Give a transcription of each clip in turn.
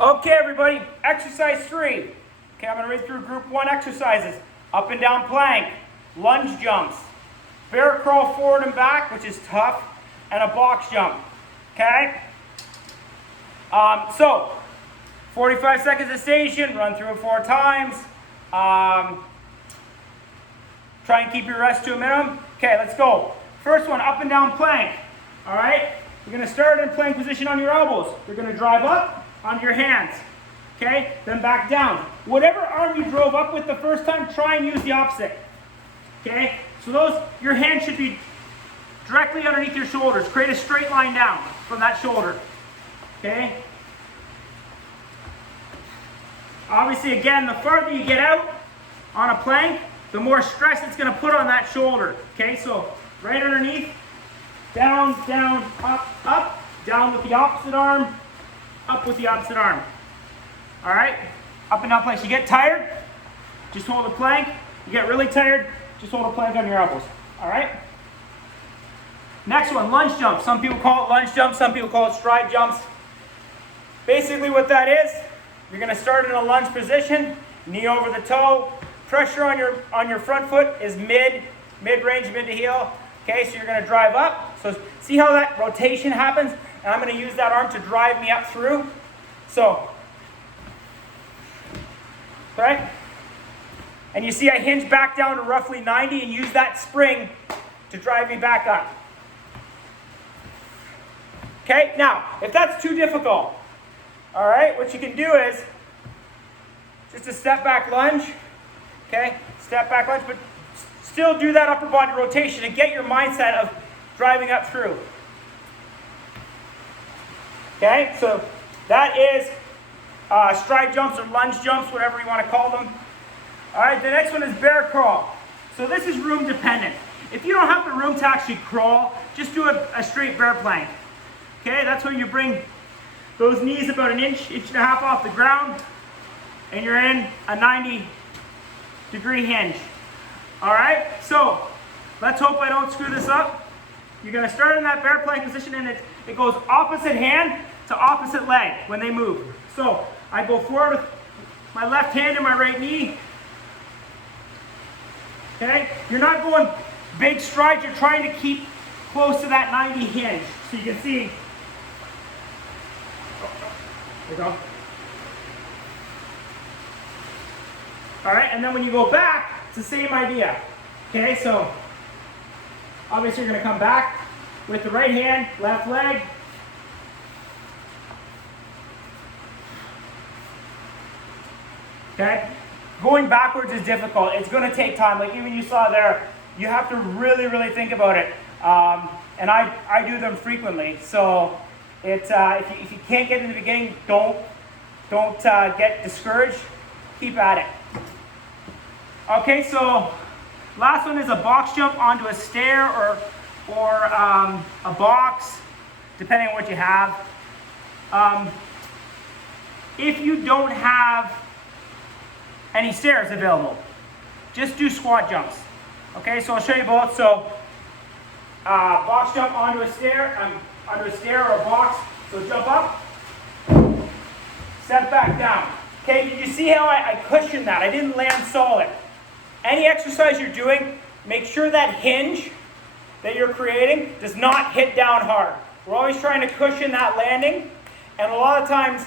Okay, everybody, exercise 3. Okay, I'm going to read through group 1 exercises. Up and down plank, lunge jumps, bear crawl forward and back, which is tough, and a box jump. Okay? So, 45 seconds of station, run through it 4 times. Try and keep your rest to a minimum. Okay, let's go. First one, up and down plank. All right? You're going to start in plank position on your elbows. You're going to drive up onto your hands. Okay? Then back down. Whatever arm you drove up with the first time, try and use the opposite. Okay? So your hands should be directly underneath your shoulders. Create a straight line down from that shoulder. Okay? Obviously, again, the farther you get out on a plank, the more stress it's going to put on that shoulder. Okay, so right underneath, down, down, up, up, down with the opposite arm, up with the opposite arm. All right, up and down planks. You get tired, just hold the plank. You get really tired, just hold a plank on your elbows. All right. Next one, lunge jump. Some people call it lunge jump, some people call it stride jumps. Basically what that is, you're going to start in a lunge position, knee over the toe. Pressure on your front foot is mid-range, mid to heel. Okay, so you're going to drive up. So see how that rotation happens? And I'm going to use that arm to drive me up through. So, right? And you see I hinge back down to roughly 90 and use that spring to drive me back up. Okay, now, if that's too difficult, all right, what you can do is just a step back lunge. Okay, step back lunge, but still do that upper body rotation and get your mindset of driving up through. Okay, so that is stride jumps or lunge jumps, whatever you want to call them. All right, the next one is bear crawl. So this is room dependent. If you don't have the room to actually crawl, just do a straight bear plank. Okay, that's when you bring those knees about an inch and a half off the ground, and you're in a 90-degree hinge. All right, so let's hope I don't screw this up. You're going to start in that bear plank position, and it goes opposite hand to opposite leg when they move. So I go forward with my left hand and my right knee. Okay, you're not going big strides. You're trying to keep close to that 90 hinge. So you can see. There we go. All right, and then when you go back, it's the same idea. Okay, so obviously you're going to come back with the right hand, left leg. Okay, going backwards is difficult. It's going to take time. Like even you saw there, you have to really, really think about it. And I do them frequently. So if you can't get in the beginning, don't get discouraged. Keep at it. Okay, so last one is a box jump onto a stair or a box, depending on what you have. If you don't have any stairs available, just do squat jumps. Okay, so I'll show you both. So box jump onto a stair or a box. So jump up, step back down. Okay, did you see how I cushioned that? I didn't land solid. Any exercise you're doing, make sure that hinge that you're creating does not hit down hard. We're always trying to cushion that landing, and a lot of times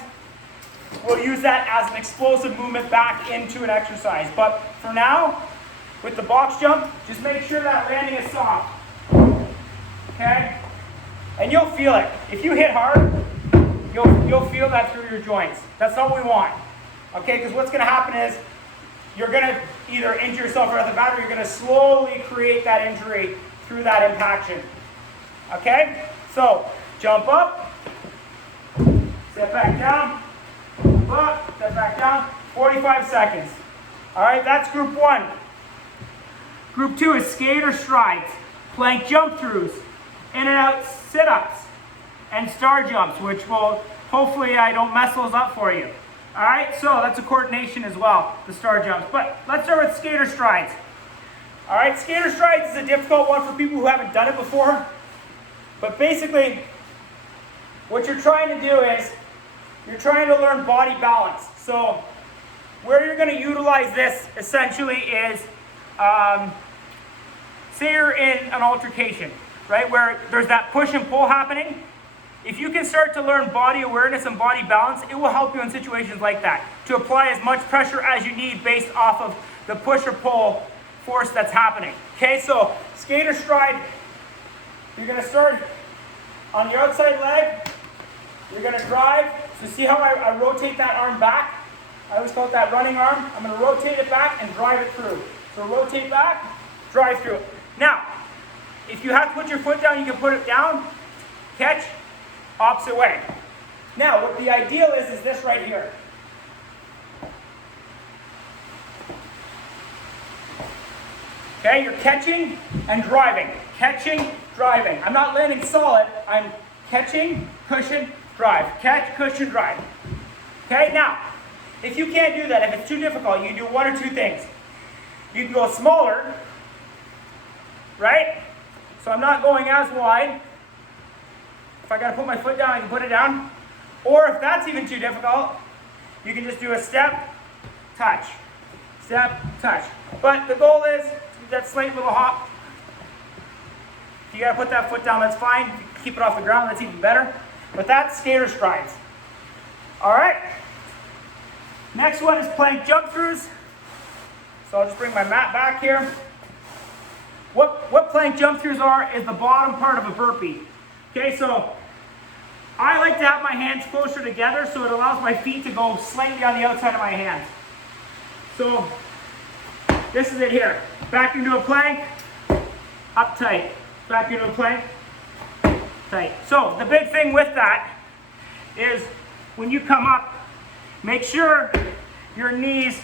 we'll use that as an explosive movement back into an exercise. But for now, with the box jump, just make sure that landing is soft. Okay? And you'll feel it. If you hit hard, you'll feel that through your joints. That's not what we want. Okay, because what's going to happen is you're going to either injure yourself right off the bat, or you're going to slowly create that injury through that impaction. Okay? So, jump up, step back down, jump up, step back down, 45 seconds. All right, that's group 1. Group 2 is skate or strides, plank jump throughs, in and out sit-ups, and star jumps, which will, hopefully I don't mess those up for you. All right, so that's a coordination as well, the star jumps. But let's start with skater strides. All right, skater strides is a difficult one for people who haven't done it before. But basically, what you're trying to do is you're trying to learn body balance. So where you're going to utilize this essentially is, say you're in an altercation, right, where there's that push and pull happening. If you can start to learn body awareness and body balance, it will help you in situations like that, to apply as much pressure as you need based off of the push or pull force that's happening. Okay, so skater stride, you're going to start on your outside leg, you're going to drive. So see how I rotate that arm back? I always call it that running arm. I'm going to rotate it back and drive it through. So rotate back, drive through it. Now, if you have to put your foot down, you can put it down, catch, opposite way. Now, what the ideal is this right here. Okay, you're catching and driving. Catching, driving. I'm not landing solid. I'm catching, cushion, drive. Catch, cushion, drive. Okay, now, if you can't do that, if it's too difficult, you can do one or two things. You can go smaller, right? So I'm not going as wide. If I gotta put my foot down, I can put it down. Or if that's even too difficult, you can just do a step, touch. Step, touch. But the goal is that slight little hop. If you gotta put that foot down, that's fine. If you keep it off the ground, that's even better. But that's skater strides. All right. Next one is plank jump throughs. So I'll just bring my mat back here. What plank jump throughs are is the bottom part of a burpee. Okay, so I like to have my hands closer together so it allows my feet to go slightly on the outside of my hands. So this is it here. Back into a plank, up tight. Back into a plank, tight. So the big thing with that is when you come up, make sure your knees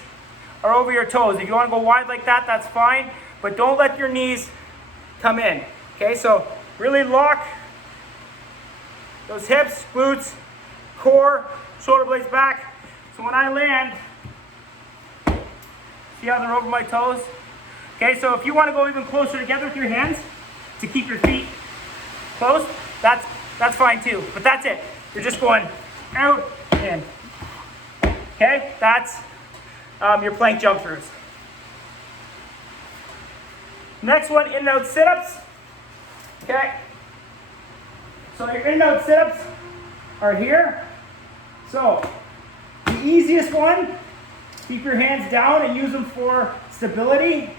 are over your toes. If you want to go wide like that, that's fine, but don't let your knees come in. Okay, so really lock those hips, glutes, core, shoulder blades back. So when I land, see how they're over my toes? Okay, so if you want to go even closer together with your hands to keep your feet close, that's fine too. But that's it. You're just going out, in. Okay, that's your plank jump throughs. Next one, in and out sit-ups. Okay, so your in and out sit-ups are here. So the easiest one, keep your hands down and use them for stability.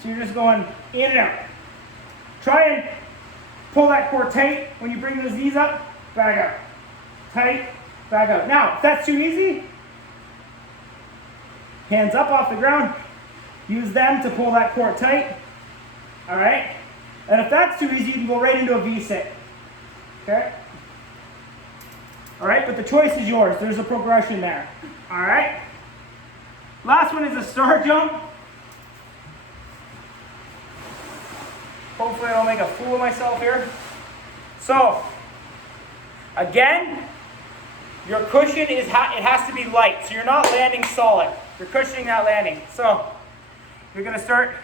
So you're just going in and out. Try and pull that core tight when you bring those knees up, back up. Tight, back up. Now, if that's too easy, hands up off the ground, use them to pull that core tight. All right? And if that's too easy, you can go right into a V-sit. Okay? All right, but the choice is yours. There's a progression there. All right? Last one is a star jump. Hopefully I don't make a fool of myself here. So, again, your cushion it has to be light. So you're not landing solid. You're cushioning that landing. So, you're going to start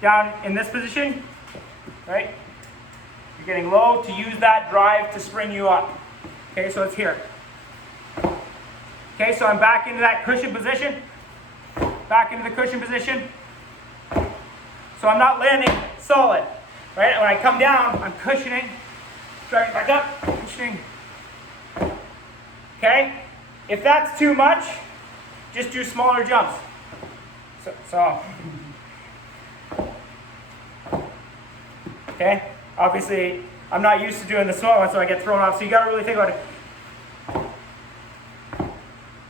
down in this position, right? You're getting low to use that drive to spring you up. Okay, so it's here. Okay, so I'm back into that cushion position. Back into the cushion position. So I'm not landing solid, right? When I come down, I'm cushioning, driving back up, cushioning. Okay? If that's too much, just do smaller jumps. So. Okay? Obviously, I'm not used to doing the small one, so I get thrown off. So you got to really think about it.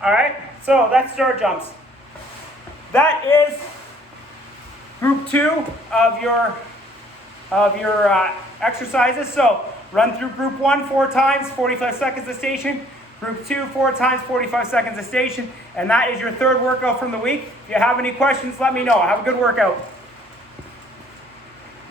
All right? So that's star jumps. That is group 2 of your exercises. So run through group 1 4 times, 45 seconds a station. Group 2 4 times, 45 seconds a station. And that is your third workout from the week. If you have any questions, let me know. Have a good workout.